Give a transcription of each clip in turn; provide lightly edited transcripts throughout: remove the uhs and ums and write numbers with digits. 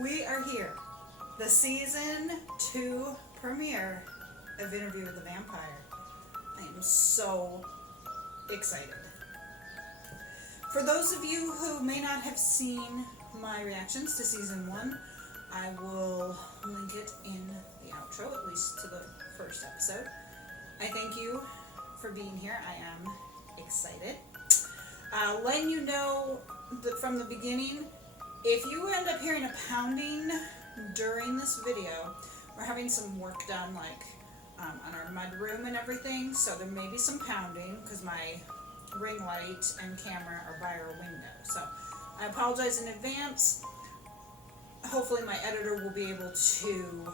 We are here. The season 2 premiere of Interview with the Vampire. I am so excited. For those of you who may not have seen my reactions to season 1, I will link it in the outro, at least to the first episode. I thank you for being here. I am excited. Letting you know that from the beginning, if you end up hearing a pounding during this video, we're having some work done, like on our mud room and everything, so there may be some pounding because my ring light and camera are by our window. So I apologize in advance. Hopefully my editor will be able to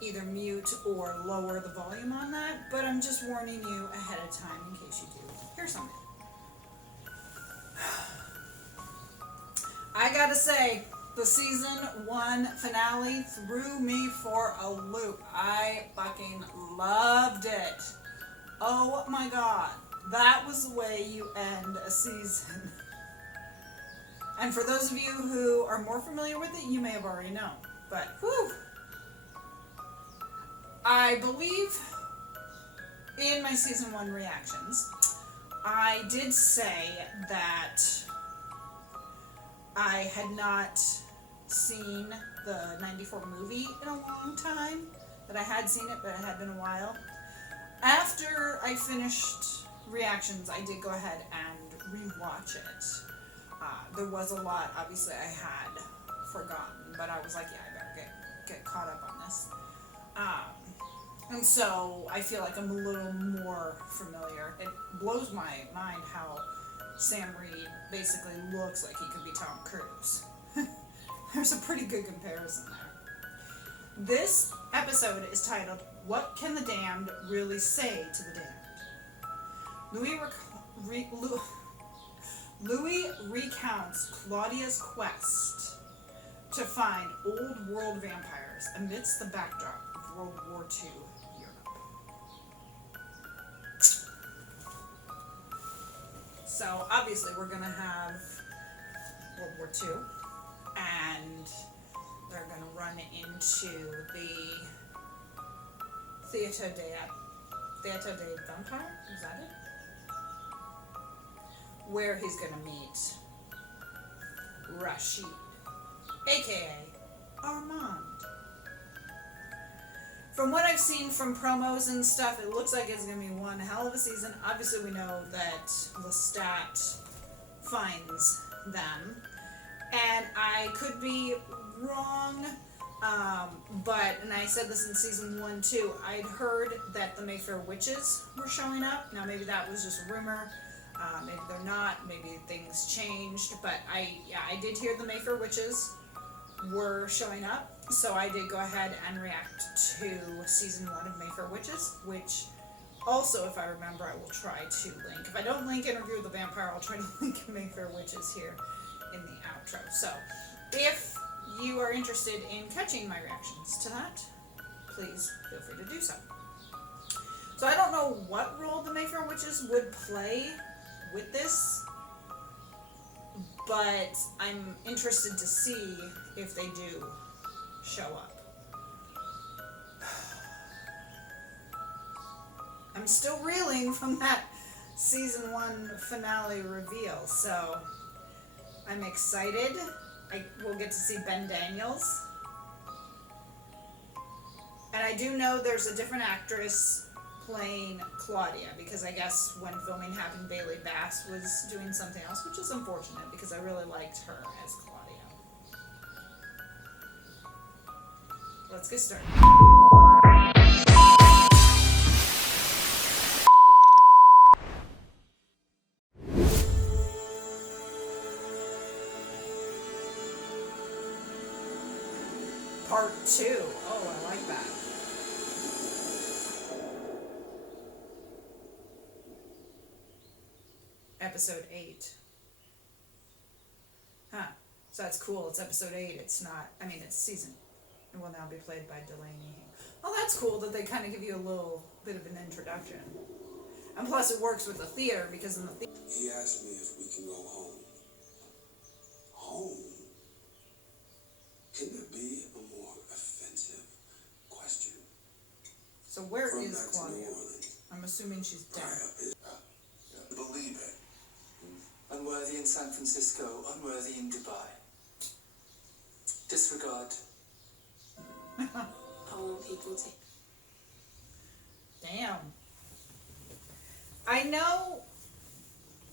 either mute or lower the volume on that, but I'm just warning you ahead of time in case you do hear something. I gotta say, the season 1 finale threw me for a loop. I fucking loved it. Oh my god, that was the way you end a season. And for those of you who are more familiar with it, you may have already known. But, whew. I believe in my season 1 reactions, I did say that I had not seen the 94 movie in a long time, that I had seen it, but it had been a while. After I finished reactions, I did go ahead and rewatch it. There was a lot, obviously, I had forgotten, but I was like, yeah, I better get caught up on this. And so I feel like I'm a little more familiar. It blows my mind how Sam Reed basically looks like he could be Tom Cruise. There's a pretty good comparison there. This episode is titled, What Can the Damned Really Say to the Damned? Louis recounts Claudia's quest to find old world vampires amidst the backdrop of World War II Europe. So obviously we're going to have World War II, and they're going to run into the Theater de Vampire, is that it? Where he's going to meet Rashid, aka Armand. From what I've seen from promos and stuff, it looks like it's going to be one hell of a season. Obviously, we know that Lestat finds them, and I could be wrong, and I said this in season 1 too, I'd heard that the Mayfair Witches were showing up. Now maybe that was just a rumor, maybe they're not, maybe things changed, but I did hear the Mayfair Witches were showing up, so I did go ahead and react to season 1 of Mayfair Witches, which also, if I remember, I will try to link. If I don't link Interview with the Vampire, I'll try to link Mayfair Witches here in the outro. So if you are interested in catching my reactions to that, please feel free to do so. So I don't know what role the Mayfair Witches would play with this, but I'm interested to see if they do show up. I'm still reeling from that season 1 finale reveal, so I'm excited. We'll get to see Ben Daniels. And I do know there's a different actress playing Claudia, because I guess when filming happened, Bailey Bass was doing something else, which is unfortunate because I really liked her as Claudia. Let's get started. Part 2. Oh, I like that. Episode 8. Huh. So that's cool. It's episode 8. It's not, it's season. It will now be played by Delaney. Oh, that's cool that they kind of give you a little bit of an introduction. And plus it works with the theater, because in the theater... He asked me if we can go home. Home? assuming she's dead. Believe it. Unworthy in San Francisco, unworthy in Dubai. Disregard. I want people to. Damn. I know,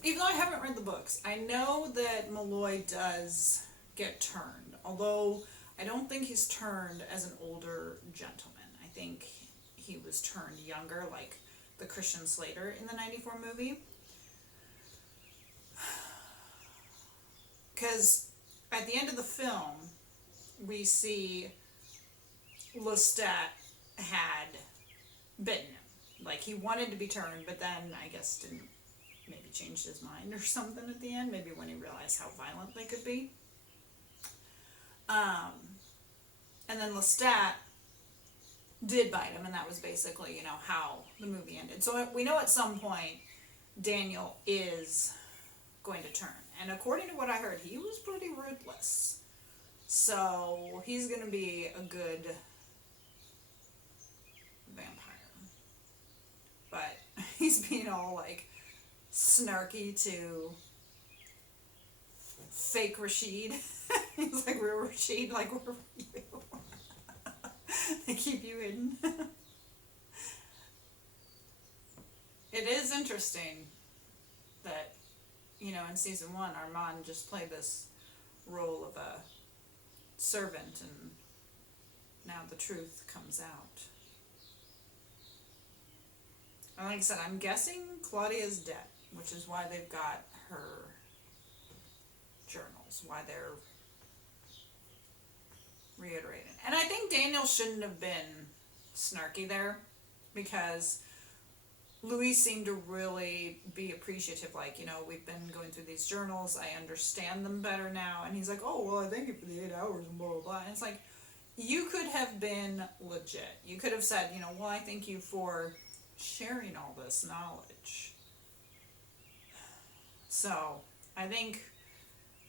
even though I haven't read the books, I know that Malloy does get turned. Although I don't think he's turned as an older gentleman. I think he was turned younger, like the Christian Slater in the 94 movie. Because at the end of the film, we see Lestat had bitten him. Like, he wanted to be turned, but then I guess didn't, maybe changed his mind or something at the end. Maybe when he realized how violent they could be. And then Lestat did bite him, and that was basically, you know, how the movie ended. So we know at some point Daniel is going to turn. And according to what I heard, he was pretty ruthless. So he's going to be a good vampire. But he's being all like snarky to fake Rashid. He's like, real Rashid, like, where were you? They keep you hidden. It is interesting that, you know, in season 1, Armand just played this role of a servant, and now the truth comes out. And like I said, I'm guessing Claudia's dead, which is why they've got her journals, why they're reiterating. And I think Daniel shouldn't have been snarky there, because Louis seemed to really be appreciative, like, you know, we've been going through these journals, I understand them better now, and he's like, oh, well, I thank you for the 8 hours, and blah, blah, blah. And it's like, you could have been legit. You could have said, you know, well, I thank you for sharing all this knowledge. So, I think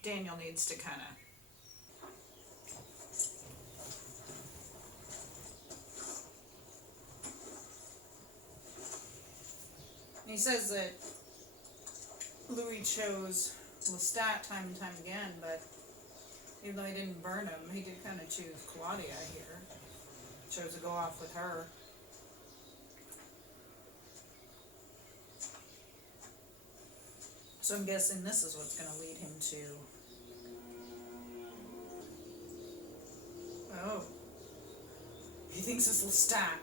Daniel needs to kind of he says that Louis chose Lestat time and time again, but even though he didn't burn him, he did kind of choose Claudia here. Chose to go off with her. So I'm guessing this is what's going to lead him to... Oh. He thinks it's Lestat.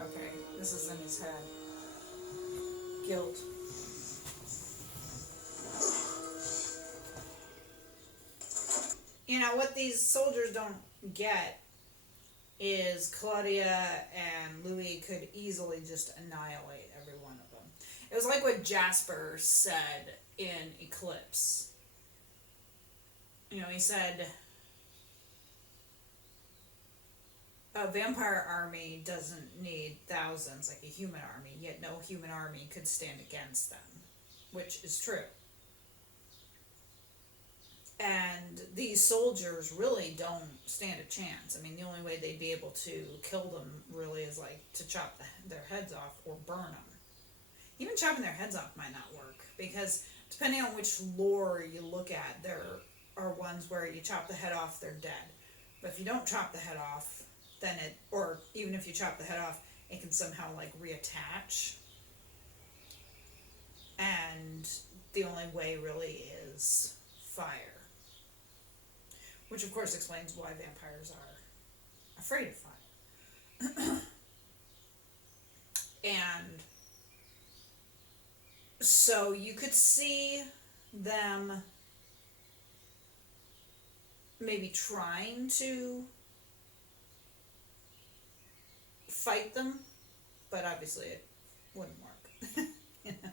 Okay, this is in his head. Guilt. You know, what these soldiers don't get is Claudia and Louis could easily just annihilate every one of them. It was like what Jasper said in Eclipse. You know, he said, a vampire army doesn't need thousands like a human army, yet no human army could stand against them, which is true. And these soldiers really don't stand a chance. I mean, the only way they'd be able to kill them really is like to chop their heads off or burn them. Even chopping their heads off might not work, because depending on which lore you look at, there are ones where you chop the head off, they're dead. But if you don't chop the head off, then it, or even if you chop the head off, it can somehow like reattach. And the only way really is fire. Which of course explains why vampires are afraid of fire. And so you could see them maybe trying to fight them, but obviously it wouldn't work. You know?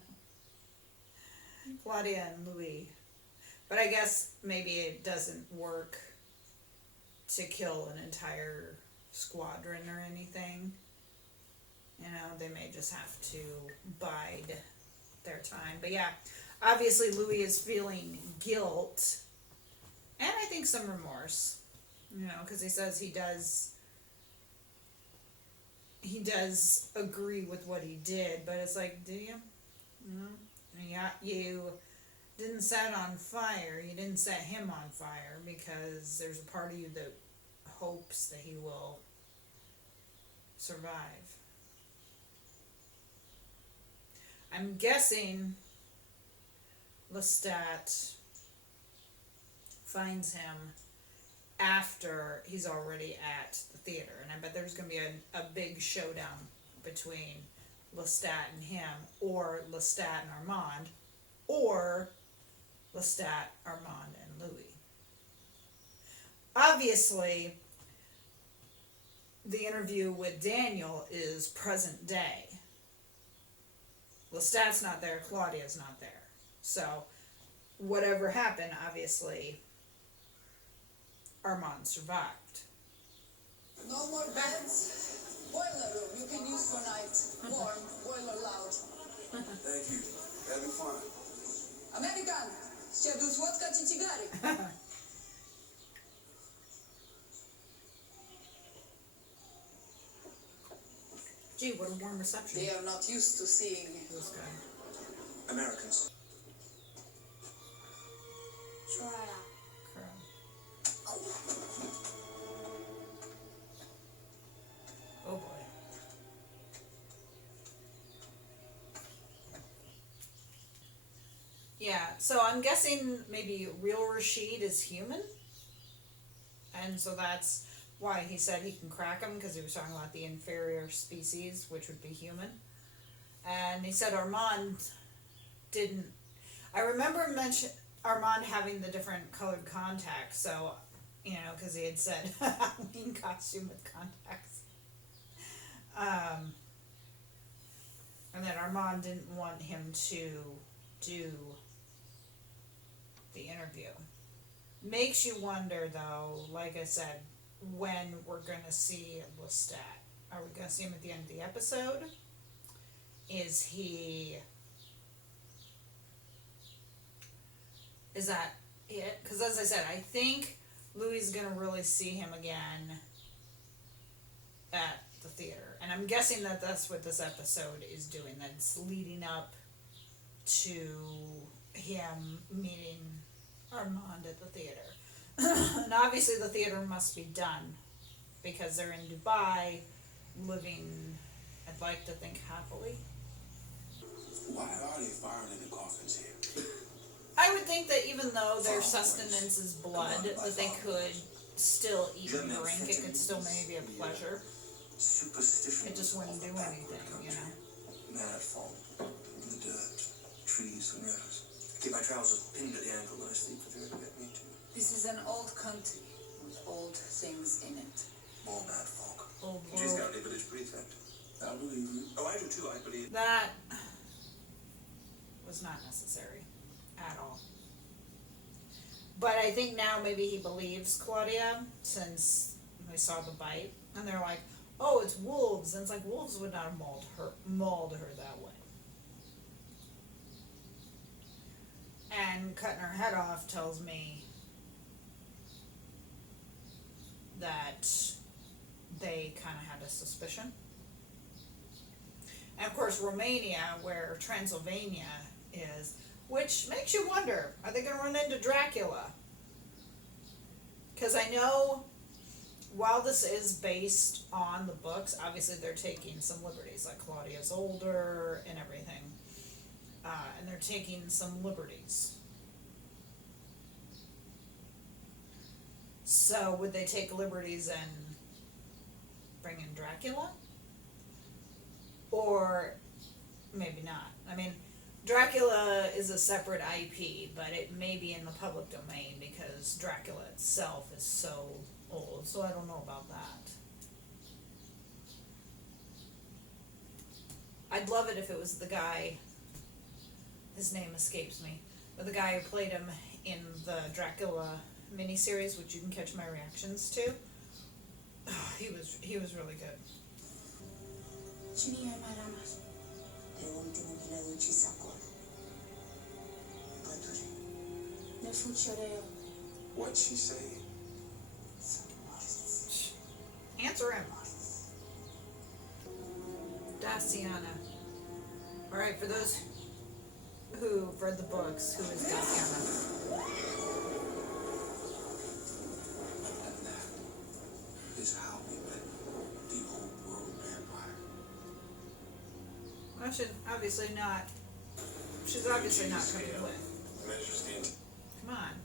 Claudia and Louis. But I guess maybe it doesn't work to kill an entire squadron or anything. You know, they may just have to bide their time. But yeah, obviously Louis is feeling guilt And I think some remorse, because he says he does agree with what he did, but it's like, do you? Yeah, you didn't set on fire. You didn't set him on fire because there's a part of you that hopes that he will survive. I'm guessing Lestat finds him after he's already at the theater, and I bet there's going to be a big showdown between Lestat and him, or Lestat and Armand, or Lestat, Armand, and Louis. Obviously, the interview with Daniel is present day. Lestat's not there, Claudia's not there. So, whatever happened, obviously, Armand survived. No more beds. Boiler room you can use for night. Warm, boiler loud. Thank you. That'll be fine. American, chciałbym słodka ci cigary. Gee, what a warm reception. They are not used to seeing This guy. Americans. 좋아요. Crow. Oh boy. Yeah, so I'm guessing maybe real Rashid is human. And so that's why he said he can crack them, because he was talking about the inferior species, which would be human. And he said Armand didn't. I remember Armand having the different colored contacts, so, because he had said Halloween costume with contacts. And then Armand didn't want him to do the interview. Makes you wonder, though, like I said, when we're going to see Lestat. Are we going to see him at the end of the episode? Is that it? Because as I said, I think Louis is going to really see him again at the theater. And I'm guessing that that's what this episode is doing. That's leading up to him meeting Armand at the theater. And obviously the theater must be done because they're in Dubai, living, I'd like to think, happily. Why are they firing in the coffins here? I would think that even though their sustenance is blood, that they could still eat and drink. It could still maybe be a pleasure. Superstition. It just wouldn't do anything, Mad fog in the dirt, trees and rivers. I keep my trousers pinned at the ankle when I sleep for fear to get me too. This is an old country with old things in it. More mad fog. Old She's world. got a village prefect. I believe you. Oh, I do too. I believe. That was not necessary at all. But I think now maybe he believes Claudia, since they saw the bite, and they're like, "Oh, it's wolves," and it's like wolves would not have mauled her that way. And cutting her head off tells me that they kind of had a suspicion. And of course, Romania, where Transylvania is, which makes you wonder, are they going to run into Dracula? Because I know, while this is based on the books, obviously they're taking some liberties, like Claudia's older and everything. And they're taking some liberties. So would they take liberties and bring in Dracula? Or maybe not. I mean, Dracula is a separate IP, but it may be in the public domain because Dracula itself is so old, so I don't know about that. I'd love it if it was the guy, his name escapes me, but the guy who played him in the Dracula miniseries, which you can catch my reactions to. Oh, he was really good. Cine i-ai mai rămas? Pe ultimul mi l-ai ucis acolo. Pădure. Ne fug și eu. What'd she say? Answer him. Daciana. Alright, for those who've read the books, who is Daciana? And that is how we met the old world vampire. Well, she's obviously not coming with. Come on.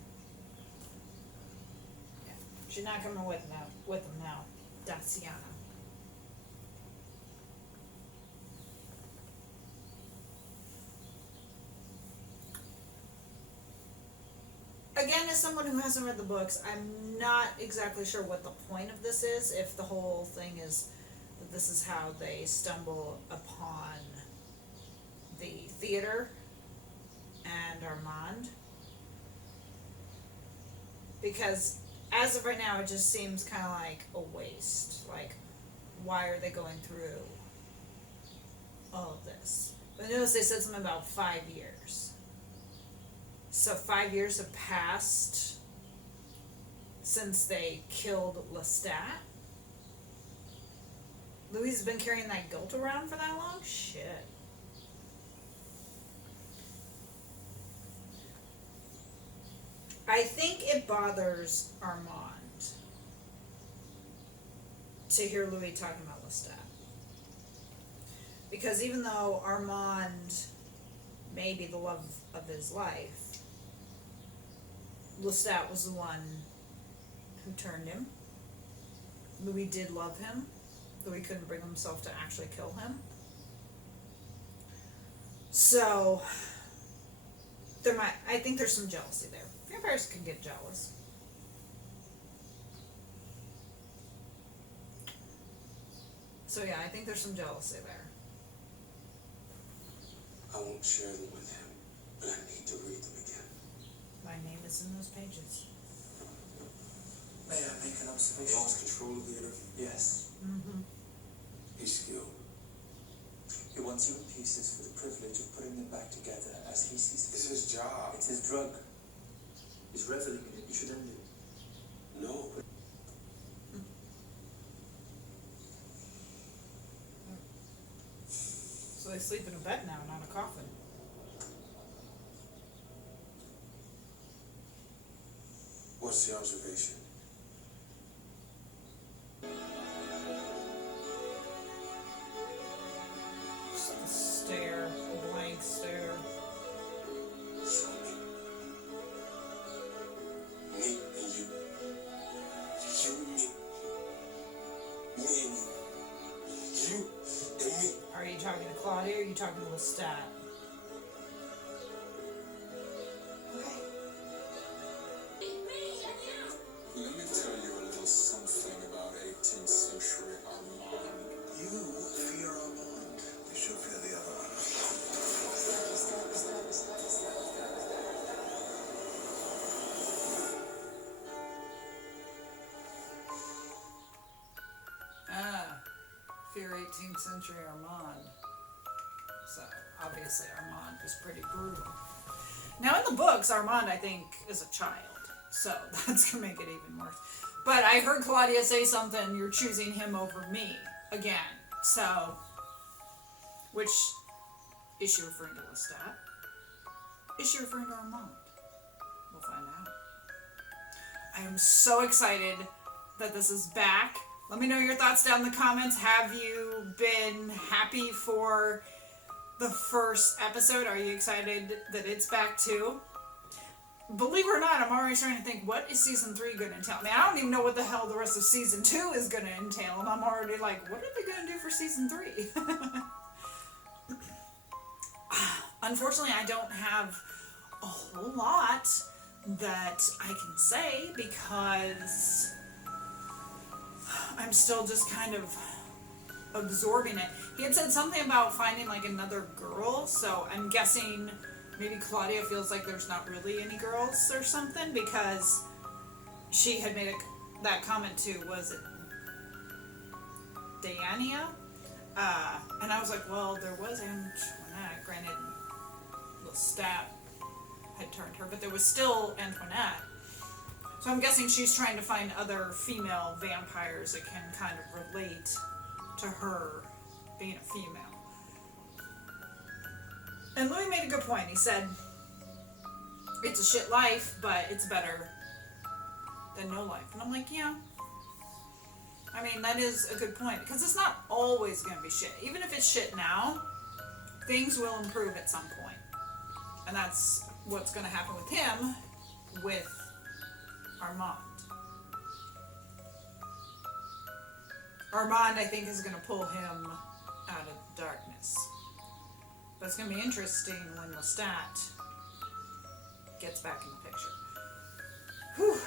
Yeah. She's not coming with him now. Daciana. Again, as someone who hasn't read the books, I'm not exactly sure what the point of this is. If the whole thing is that this is how they stumble upon the theater and Armand. Because as of right now, it just seems kind of like a waste. Like, why are they going through all of this? But notice they said something about 5 years. So 5 years have passed since they killed Lestat. Louise has been carrying that guilt around for that long? Shit. I think it bothers Armand to hear Louis talking about Lestat. Because even though Armand may be the love of his life, Lestat was the one who turned him. Louis did love him, though he couldn't bring himself to actually kill him. So, I think there's some jealousy there. Vampires can get jealous. So yeah, I think there's some jealousy there. I won't share them with him, but I need to read them again. My name is in those pages. May I make an observation? Lost control of the interview? Yes. Mm-hmm. He's skilled. He wants you in pieces for the privilege of putting them back together as he sees fit. It's his job. It's his drug. He's reveling in it. You should end it. No, but So they sleep in a bed now, not a coffin. what's the observation? Just a stare, a blank stare. Show me. Me and you. You and me. Me and you. You and me. Are you talking to Claudia or are you talking to Lestat? Let me tell you a little something about 18th century Armand. You fear Armand. You should fear the other Fear 18th century Armand. So, obviously Armand was pretty brutal. Now in the books, Armand, I think, is a child. So, that's going to make it even worse. But I heard Claudia say something, you're choosing him over me, again. So, which, is she referring to Lestat? Is she referring to Armand? We'll find out. I am so excited that this is back. Let me know your thoughts down in the comments. Have you been happy for the first episode? Are you excited that it's back too? Believe it or not, I'm already starting to think, what is season 3 going to entail? I mean, I don't even know what the hell the rest of season 2 is going to entail, and I'm already like, what are they going to do for season 3? Unfortunately, I don't have a whole lot that I can say because I'm still just kind of absorbing it. He had said something about finding like another girl, so I'm guessing maybe Claudia feels like there's not really any girls or something because she had made that comment to, was it Diania? And I was like, well, there was Antoinette. Granted, Lestat had turned her, but there was still Antoinette. So I'm guessing she's trying to find other female vampires that can kind of relate to her being a female. And Louis made a good point. He said, it's a shit life, but it's better than no life. And I'm like, yeah. I mean, that is a good point. Because it's not always going to be shit. Even if it's shit now, things will improve at some point. And that's what's going to happen with him, with Armand. Armand, I think, is going to pull him out of darkness. But it's going to be interesting when Lestat gets back in the picture. Whew.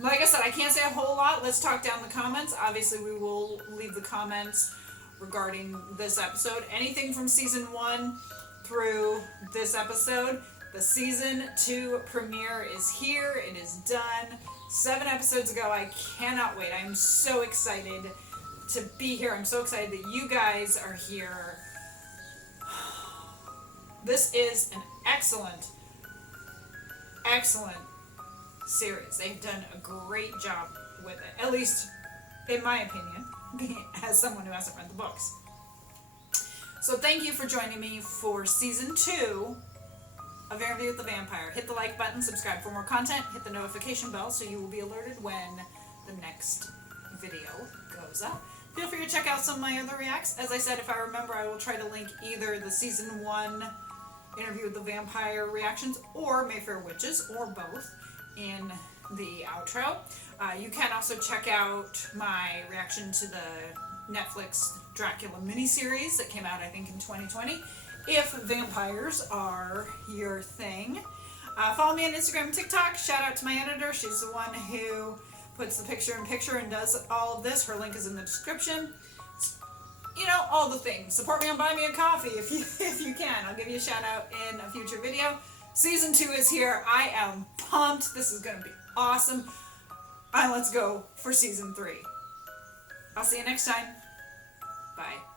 Like I said, I can't say a whole lot. Let's talk down the comments. Obviously, we will leave the comments regarding this episode. Anything from season 1 through this episode. The season 2 premiere is here. It is done. 7 episodes ago. I cannot wait. I am so excited to be here. I'm so excited that you guys are here. This is an excellent series. They've done a great job with it, at least in my opinion, as someone who hasn't read the books. So thank you for joining me for season 2 of Interview with the Vampire. Hit the like button, subscribe for more content, hit the notification bell so you will be alerted when the next video goes up. Feel free to check out some of my other reacts. As I said, if I remember, I will try to link either the season 1 Interview with the Vampire reactions or Mayfair Witches, or both, in the outro. You can also check out my reaction to the Netflix Dracula miniseries that came out, I think, in 2020, if vampires are your thing. Follow me on Instagram and TikTok. Shout out to my editor. She's the one who puts the picture-in-picture and does all of this. Her link is in the description. You know, all the things. Support me on Buy Me a Coffee if you can. I'll give you a shout out in a future video. Season 2 is here. I am pumped. This is going to be awesome. Let's go for season 3. I'll see you next time. Bye.